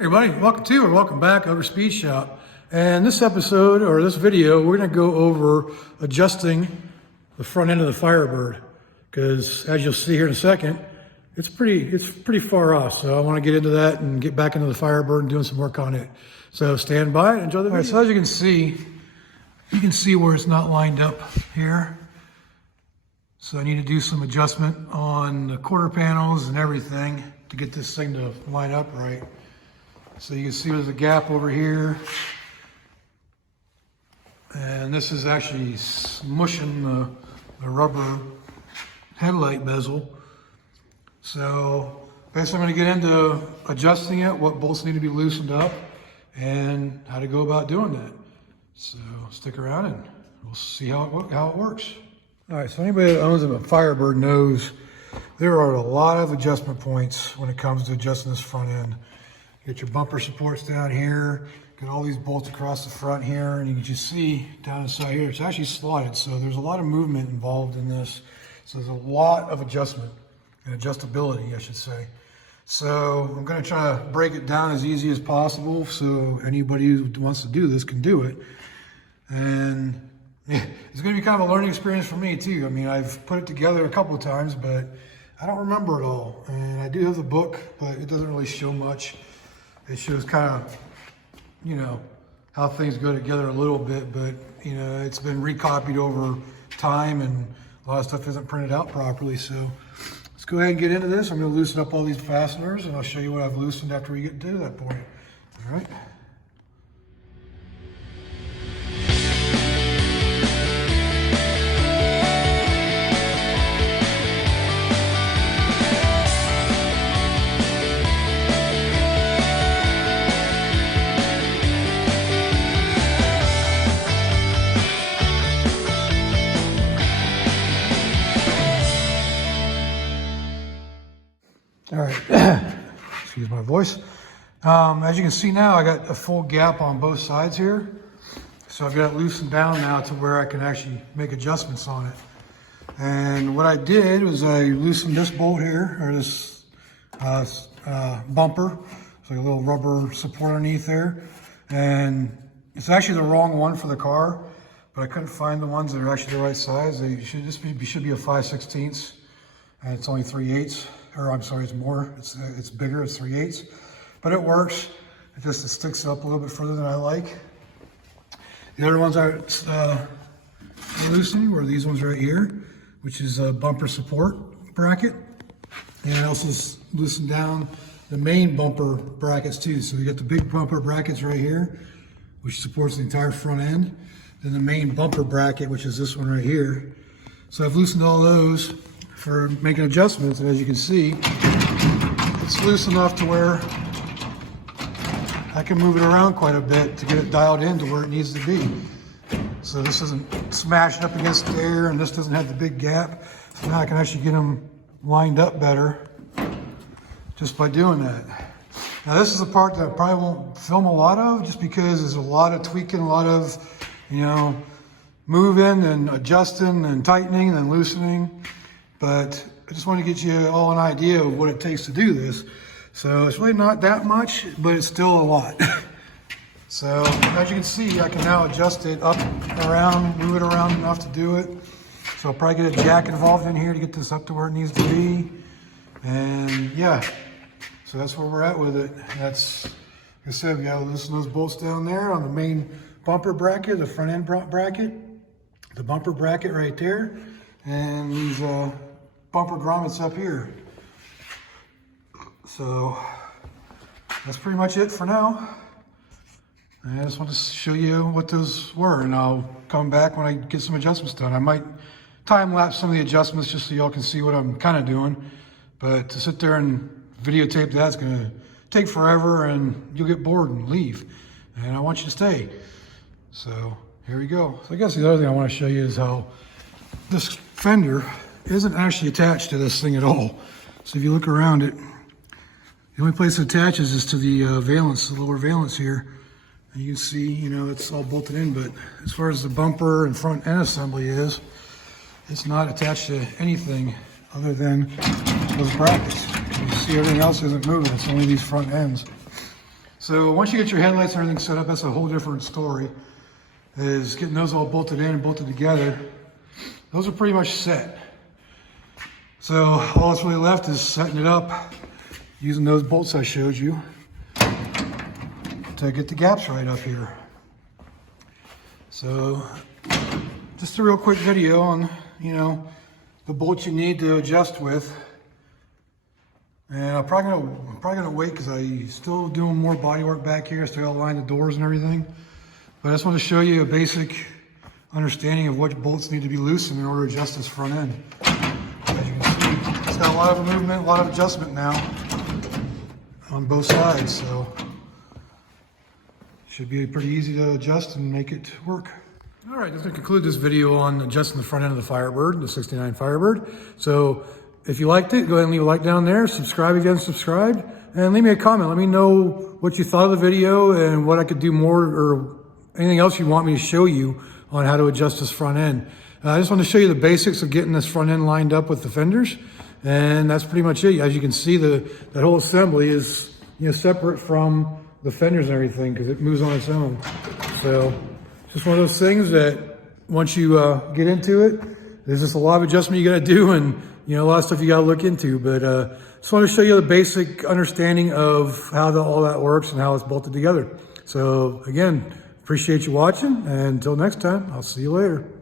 Hey everybody, welcome back over Speed Shop. And this episode, or this video, we're gonna go over adjusting the front end of the Firebird. Because as you'll see here in a second, it's pretty far off. So I wanna get into that and get back into the Firebird and doing some work on it. So stand by and enjoy the video. All right, so as you can see where it's not lined up here. So I need to do some adjustment on the quarter panels and everything to get this thing to line up right. So you can see there's a gap over here. And this is actually smushing the rubber headlight bezel. So basically I'm gonna get into adjusting it, what bolts need to be loosened up, and how to go about doing that. So stick around and we'll see how it works. All right, so anybody that owns a Firebird knows there are a lot of adjustment points when it comes to adjusting this front end. You get your bumper supports down here, got all these bolts across the front here, and you can just see down inside here, it's actually slotted, so there's a lot of movement involved in this. So there's a lot of adjustment and adjustability, I should say. So I'm gonna try to break it down as easy as possible so anybody who wants to do this can do it. And yeah, it's gonna be kind of a learning experience for me too. I mean, I've put it together a couple of times, but I don't remember it all. And I do have the book, but it doesn't really show much. It shows kind of, you know, how things go together a little bit, but you know, it's been recopied over time and a lot of stuff isn't printed out properly. So let's go ahead and get into this. I'm gonna loosen up all these fasteners and I'll show you what I've loosened after we get to that point. All right. All right, excuse my voice. As you can see now, I got a full gap on both sides here. So I've got it loosened down now to where I can actually make adjustments on it. And what I did was I loosened this bolt here, or this bumper. It's like a little rubber support underneath there. And it's actually the wrong one for the car, but I couldn't find the ones that are actually the right size. They should be a 5/16, and it's only 3/8. Or I'm sorry, it's more, it's bigger, it's 3/8, but it works. It sticks up a little bit further than I like. The other ones I loosening were these ones right here, which is a bumper support bracket. And I also loosened down the main bumper brackets too. So you got the big bumper brackets right here, which supports the entire front end. Then the main bumper bracket, which is this one right here. So I've loosened all those for making adjustments, and as you can see, it's loose enough to where I can move it around quite a bit to get it dialed in to where it needs to be. So this isn't smashed up against there, and this doesn't have the big gap. So now I can actually get them lined up better just by doing that. Now this is the part that I probably won't film a lot of, just because there's a lot of tweaking, a lot of, you know, moving and adjusting and tightening and loosening. But I just want to get you all an idea of what it takes to do this. So it's really not that much, but it's still a lot. So as you can see, I can now adjust it up, around, move it around enough to do it. So I'll probably get a jack involved in here to get this up to where it needs to be. And yeah, so that's where we're at with it. That's, like I said, we got to loosen those bolts down there on the main bumper bracket, the front end bracket, the bumper bracket right there, and these bumper grommets up here. So that's pretty much it for now. I just want to show you what those were, and I'll come back when I get some adjustments done. I might time lapse some of the adjustments just so y'all can see what I'm kind of doing. But to sit there and videotape that's going to take forever, and you'll get bored and leave. And I want you to stay. So here we go. So I guess the other thing I want to show you is how this fender isn't actually attached to this thing at all. So if you look around it, the only place it attaches is to the valance, the lower valance here. And you can see, you know, it's all bolted in, but as far as the bumper and front end assembly is, it's not attached to anything other than those brackets. You see everything else isn't moving, it's only these front ends. So once you get your headlights and everything set up, that's a whole different story, is getting those all bolted in and bolted together. Those are pretty much set. So all that's really left is setting it up using those bolts I showed you to get the gaps right up here. So just a real quick video on, you know, the bolts you need to adjust with. And I'm probably gonna wait because I still doing more body work back here. I still gotta line the doors and everything. But I just want to show you a basic understanding of what bolts need to be loosened in order to adjust this front end. As you can see, it's got a lot of movement, a lot of adjustment now on both sides. So should be pretty easy to adjust and make it work. All right, just to conclude this video on adjusting the front end of the Firebird, the 69 Firebird. So if you liked it, go ahead and leave a like down there. Subscribe if you haven't subscribed. And leave me a comment. Let me know what you thought of the video and what I could do more or anything else you want me to show you on how to adjust this front end. I just want to show you the basics of getting this front end lined up with the fenders. And that's pretty much it. As you can see, that whole assembly is, you know, separate from the fenders and everything because it moves on its own. So it's just one of those things that once you get into it, there's just a lot of adjustment you got to do, and you know, a lot of stuff you got to look into. But just want to show you the basic understanding of how all that works and how it's bolted together. So again, appreciate you watching, and until next time, I'll see you later.